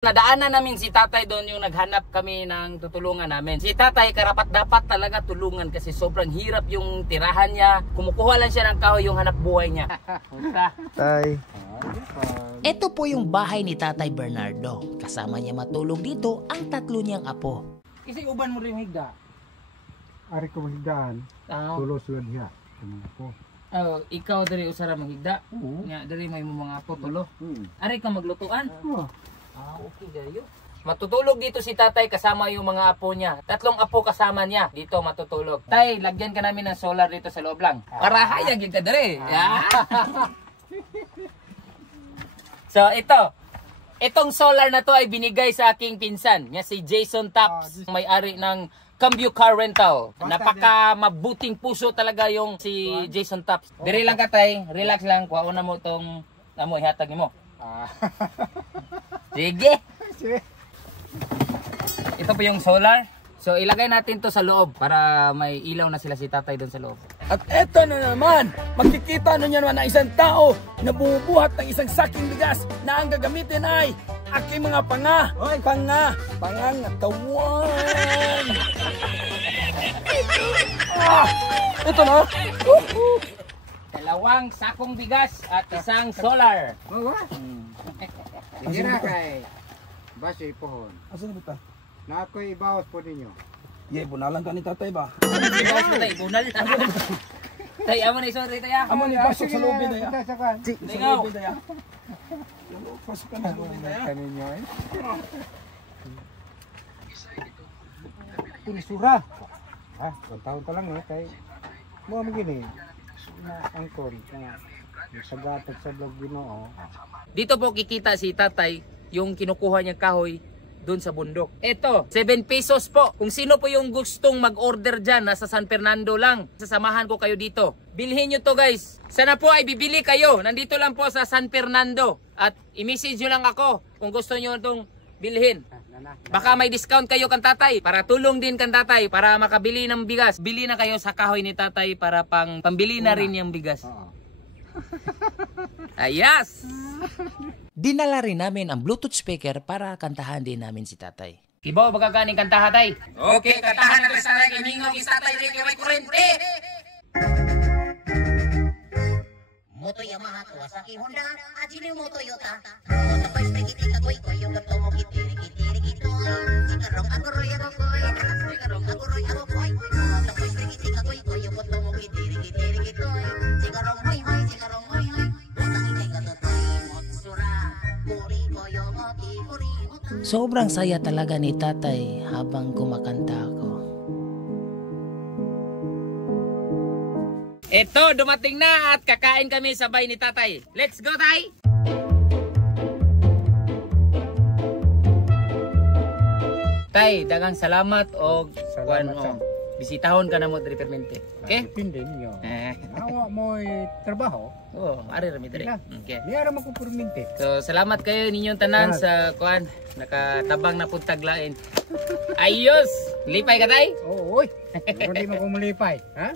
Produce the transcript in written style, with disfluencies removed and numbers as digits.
Nadaanan namin si tatay doon yung naghanap kami ng tutulungan namin. Si tatay karapat dapat talaga tulungan kasi sobrang hirap yung tirahan niya. Kumukuha lang siya ng kahoy yung hanap buhay niya. Tay. Ito po yung bahay ni Tatay Bernardo. Kasama niya matulog dito ang tatlo niyang apo. Kasi uban mo rin yung higda. Ari ko mahigdaan. Tulos lang diha. Ako. Oh, ikaw dari usara manghigda. Nga dari may mga apo tulo. Ari ka maglutuan. Okay dayo. Matutulog dito si tatay kasama yung mga apo niya. 3 apo kasama niya dito matutulog. Tay, lagyan ka namin ng solar dito sa loob lang. Para hayag yung kadere. So itong solar na to ay binigay sa aking pinsan. Niya si Jason Taps, may-ari ng Cambio Car Rental. Napaka mabuting puso talaga yung si Jason Taps. Diri lang ka tay, relax lang. Kuha na mo tong ihatag mo. Sige. Ito po yung solar. So ilagay natin to sa loob para may ilaw na sila si tatay doon sa loob. At eto na naman, makikita nyo naman na isang tao na bumubuhat ng isang saking bigas na ang gagamitin ay aking mga pangangatawan. Ito na. 2 sakong bigas at isang solar. Sige na kay Basi pohon. Asan ba ta? Na ako'y ibawas po ninyo. Ye, bunalan ka ni tatay ba? Bigas mo tay, bunal. Tay, amo na sorry tay. Amo ni pasok sa loob na ya. Sa Lingaw. loob na ya. Pasok ka na loob na ya. Kaninyo eh. Tulisura. Taon pa lang eh kay mo magini. Na angkon na sagatag sa blog Ginoo. Dito po kikita si tatay yung kinukuha niyang kahoy doon sa bundok. Ito, 7 pesos po. Kung sino po yung gustong mag-order dyan, nasa San Fernando lang. Sasamahan ko kayo dito. Bilhin nyo to guys. Sana po ay bibili kayo. Nandito lang po sa San Fernando. At i-message nyo lang ako kung gusto nyo itong bilhin. Baka may discount kayo kan tatay. Para tulong din kan tatay. Para makabili ng bigas. Bili na kayo sa kahoy ni tatay para pambili na rin yung bigas. Ayas! Dinala rin namin ang Bluetooth speaker para kantahan din namin si tatay. Ibaw baga kaning kantaha tay. Okay, kantahan na sa lagi mingong isa tay rin kay kurente. Moto Yamaha Kawasaki Honda Ajini mo Toyota tapos nagiti kagoy ko yung gato mo kitiri sikarong agoroy ako koy tapos nagiti kagoy ko yung gato mo kitiri sikarong hoy utang ikay katotoy motsura muri ko yung mori Sobrang saya talaga ni tatay habang kumakanta ako. Ito, dumating na at kakain kami sabay ni tatay. Let's go, tay! Tay, dagang salamat o bisitahon ka na mo dari permente. Okay? Depende ninyo. Awa mo trabaho. Oo, ari rami diri. Okay. Niara mo ko permente. So, salamat kayo ninyong tanan sa kuan nakatabang na pud taglain. Ayos! Lipay ka tay? Oo, oy. Hindi mo ko malipay, ha?